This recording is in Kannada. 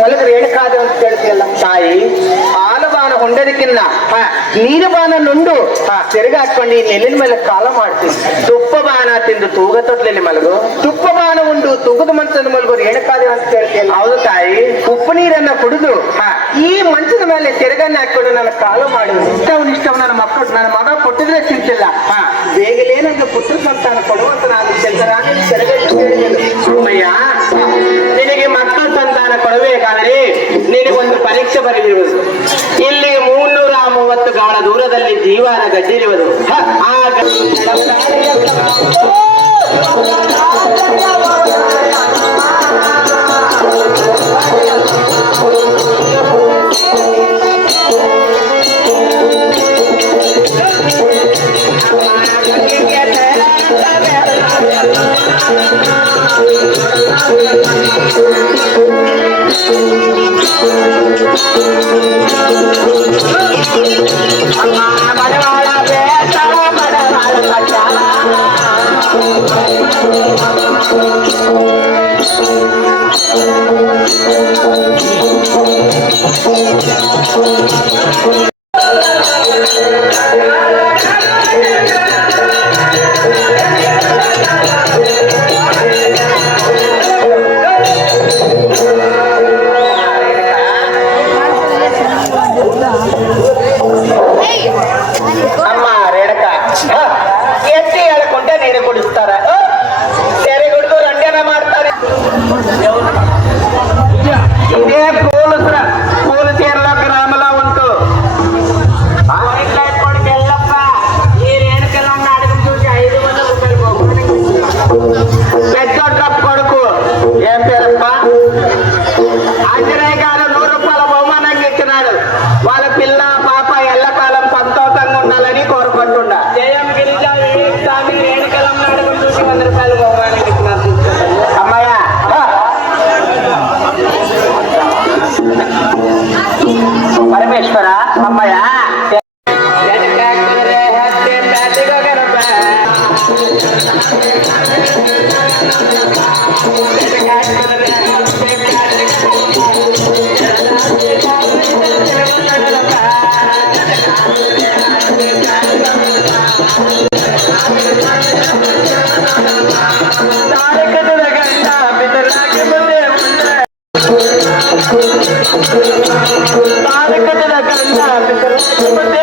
ಮಲಗರು ರೇಣುಕಾದೆ ಅಂತ ಕೇಳ್ತಿಯಲ್ಲ ತಾಯಿ. ಹಾಲುಬಾನ ಹೊಂಡದಕ್ಕಿನ್ನ ನೀರು ಬಾನ ನುಂಡು ತಿರುಗ ಹಾಕೊಂಡು ಈ ನೆಲ್ಲಿನ ಮೇಲೆ ಕಾಲ ಮಾಡ್ತೀನಿ. ತುಪ್ಪ ಬಾನ ತಿಂದು ತೂಗ ತೊಟ್ಲಲ್ಲಿ ಮಲಗು, ತುಪ್ಪ ಬಾನ ಉಂಡು ತೂಗದ ಮಂಚದ ಮಲಗು ರೇಣುಕಾದೆ ಅಂತ ಕೇಳ್ತಿಯಲ್ಲ. ಹೌದು ತಾಯಿ. ಉಪ್ಪು ನೀರನ್ನ ಕುಡಿದು ಈ ಮಂಚದ ಮೇಲೆ ತಿರುಗನ್ನ ಹಾಕೊಂಡು ನನ್ನ ಕಾಲು ಮಾಡಿ ಇಷ್ಟವ್ ನನ್ನ ಮಕ್ಕಳು ನನ್ನ ಮಗ ಕೊಟ್ಟಿದ್ರೆ ಚಿಂತಿಲ್ಲ, ಬೇಗಲೇ ನನಗೆ ಪುತ್ರ ಸಂತಾನ ಕೊಡುವಂತ ನಾನು ಅಮ್ಮಯ್ಯ. ನಿನಗೆ ಮಕ್ಕಳ ಸಂತಾನ ಕೊಡಬೇಕಾದರೆ ನಿನಗೊಂದು ಪರೀಕ್ಷೆ ಬರೆದಿರುವುದು. ಇಲ್ಲಿ 330 ಗಾಳ ದೂರದಲ್ಲಿ ಜೀವನ ಗಡ್ಡಿರುವುದು. ಆ పరమేశ్వర అమ్మయ్య ತಾರಕದ ಗಂಡ